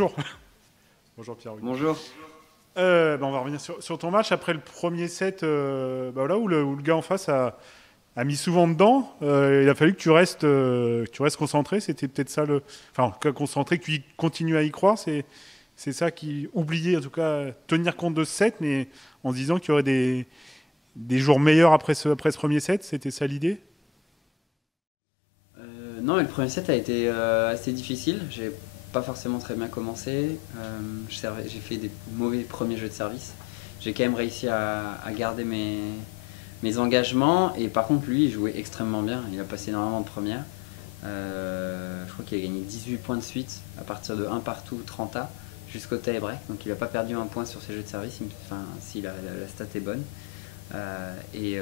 bonjour. Bonjour Pierre. Bonjour. On va revenir sur ton match. Après le premier set, voilà, où le gars en face a mis souvent dedans, il a fallu que tu restes concentré. C'était peut-être ça Enfin, concentré, que tu continues à y croire. C'est ça qui oubliait, en tout cas, tenir compte de ce set, mais en se disant qu'il y aurait des jours meilleurs après ce premier set. C'était ça l'idée? Non, mais le premier set a été assez difficile. J'ai pas forcément très bien commencé. J'ai fait des mauvais premiers jeux de service. J'ai quand même réussi à garder mes engagements. Et par contre, lui, il jouait extrêmement bien. Il a passé énormément de premières. Je crois qu'il a gagné 18 points de suite à partir de 1 partout, 30A, jusqu'au tie-break. Donc il n'a pas perdu un point sur ses jeux de service. Enfin, si la stat est bonne. Et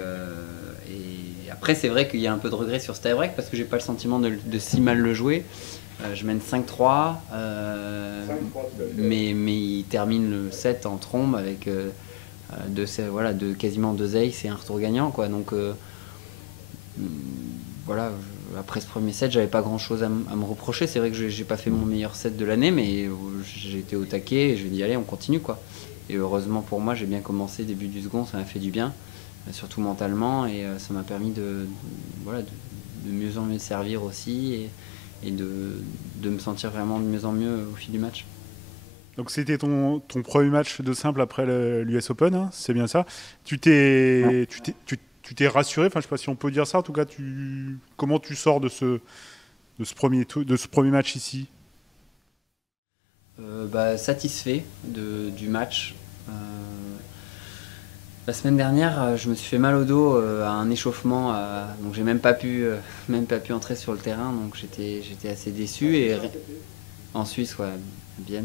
après, c'est vrai qu'il y a un peu de regret sur ce tie-break parce que j'ai pas le sentiment de si mal le jouer. Je mène 5-3, mais il termine le set en trombe avec quasiment 2 aces et un retour gagnant, quoi. Donc voilà, après ce premier set, j'avais pas grand chose à me reprocher. C'est vrai que j'ai pas fait mon meilleur set de l'année, mais j'ai été au taquet et je me dis allez, on continue, quoi. Et heureusement pour moi, j'ai bien commencé début du second, ça m'a fait du bien, surtout mentalement, et ça m'a permis de mieux en mieux servir aussi, et de me sentir vraiment de mieux en mieux au fil du match. Donc c'était ton premier match de simple après l'US Open, hein, c'est bien ça. Tu t'es rassuré, enfin je sais pas si on peut dire ça, en tout cas comment tu sors de ce premier match ici? Satisfait du match. La semaine dernière, je me suis fait mal au dos à un échauffement, donc j'ai même pas pu entrer sur le terrain, donc j'étais assez déçu. Et en Suisse, ouais, bien.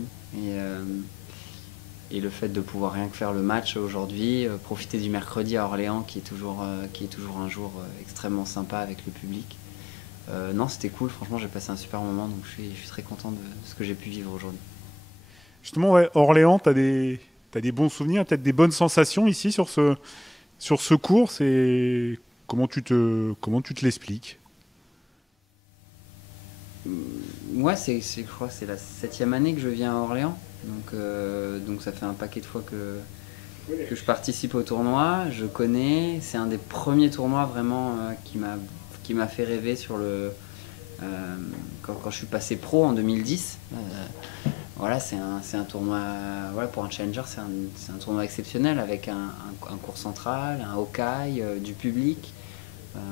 Et le fait de pouvoir rien que faire le match aujourd'hui, profiter du mercredi à Orléans, qui est toujours un jour extrêmement sympa avec le public. Non, c'était cool. Franchement, j'ai passé un super moment, donc je suis très content de ce que j'ai pu vivre aujourd'hui. Justement, ouais, Orléans, t'as des bons souvenirs, peut-être des bonnes sensations ici sur ce cours. Comment tu te l'expliques? Moi, je crois que c'est la 7e année que je viens à Orléans. Donc ça fait un paquet de fois que je participe au tournoi. Je connais. C'est un des premiers tournois vraiment qui m'a fait rêver quand je suis passé pro en 2010. Voilà, c'est un tournoi, voilà, pour un challenger, c'est un tournoi exceptionnel avec un court central, un Hawkeye, du public.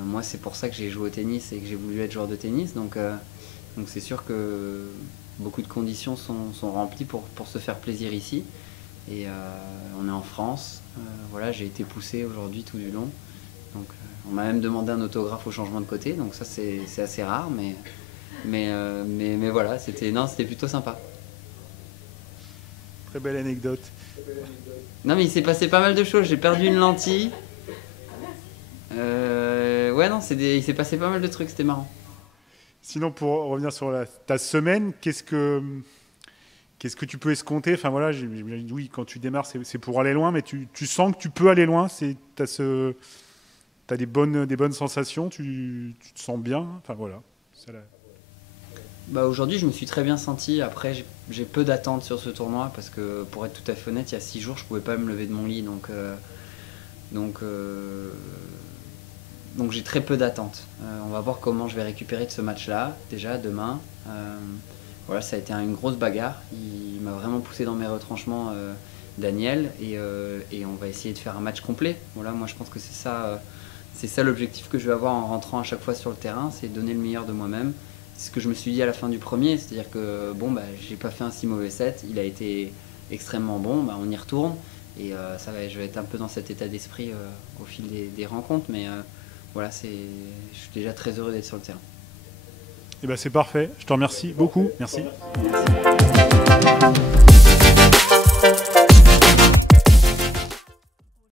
Moi, c'est pour ça que j'ai joué au tennis et que j'ai voulu être joueur de tennis. Donc c'est sûr que beaucoup de conditions sont remplies pour se faire plaisir ici. Et on est en France. Voilà, j'ai été poussé aujourd'hui tout du long. Donc on m'a même demandé un autographe au changement de côté. Donc ça, c'est assez rare, mais voilà, c'était plutôt sympa. Très belle anecdote. Non, mais il s'est passé pas mal de choses. J'ai perdu une lentille. Ouais, non, il s'est passé pas mal de trucs, c'était marrant. Sinon, pour revenir sur ta semaine, qu'est-ce que tu peux escompter? Enfin voilà, oui, quand tu démarres, c'est pour aller loin, mais tu sens que tu peux aller loin. T'as des bonnes sensations, tu te sens bien. Enfin voilà. Aujourd'hui, je me suis très bien senti. Après, j'ai peu d'attentes sur ce tournoi parce que, pour être tout à fait honnête, il y a 6 jours, je pouvais pas me lever de mon lit, donc j'ai très peu d'attentes. On va voir comment je vais récupérer de ce match-là, déjà demain. Voilà, ça a été une grosse bagarre. Il m'a vraiment poussé dans mes retranchements, Daniel, et on va essayer de faire un match complet. Voilà, moi je pense que c'est ça l'objectif que je vais avoir en rentrant à chaque fois sur le terrain, c'est donner le meilleur de moi-même. C'est ce que je me suis dit à la fin du premier, c'est-à-dire que j'ai pas fait un si mauvais set, il a été extrêmement bon, on y retourne, et je vais être un peu dans cet état d'esprit au fil des rencontres, mais voilà, je suis déjà très heureux d'être sur le terrain. Eh ben, c'est parfait, je te remercie beaucoup, merci. Merci.